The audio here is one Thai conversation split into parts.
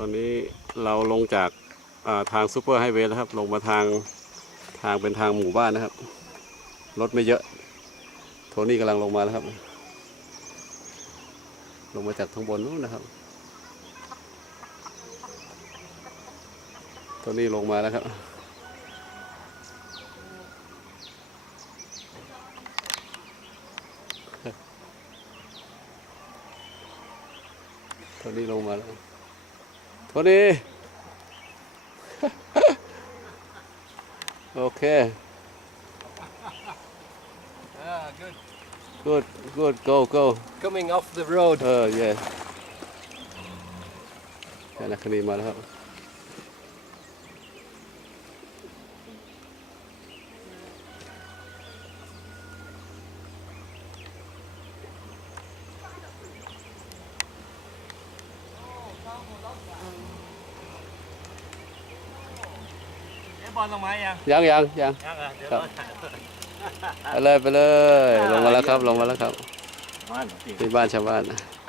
ตอนนี้เราลงจากาทางซูเปอร์ไฮเวย์แล้วครับ ลงมาทางทางเป็นทางหมู่บ้านนะครับ รถไม่เยอะ โทนี่กำลังลงมาแล้วครับ ลงมาจากทางบนนู้นนะครับ โทนี่ลงมาแล้วครับโทนี่ลงมาแล้ว โทนี่ โอเค Ah, good. good good go go Coming off the road. เออ yes แค่นักคณีมาแล้วครับ เอ๊ะบอลลงมายังยังยังยังยังอะเดี๋ยวครับรอถ่ายไปเลยไปเลย ลงมาแล้วครับลงมาแล้วครับมันสิที่บ้านชาวบ้าน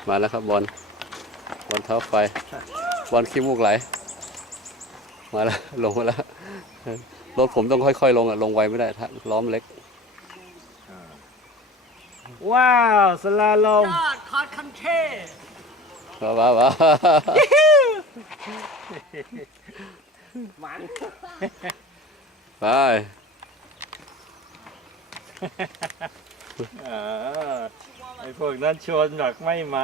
มาแล้วครับบอลบอลเท้าไฟบอลขี้มูกไหล มาแล้วลงมาแล้วรถผมต้องค่อยๆ ลงอะลงไวไม่ได้ถ้าล้อมเล็ก ว้าวสลาลมยอดคอร์ดคันเทว้าวว้าวว้าว มันไปอ่าไอพวกนั้นชวนหนักไม่มา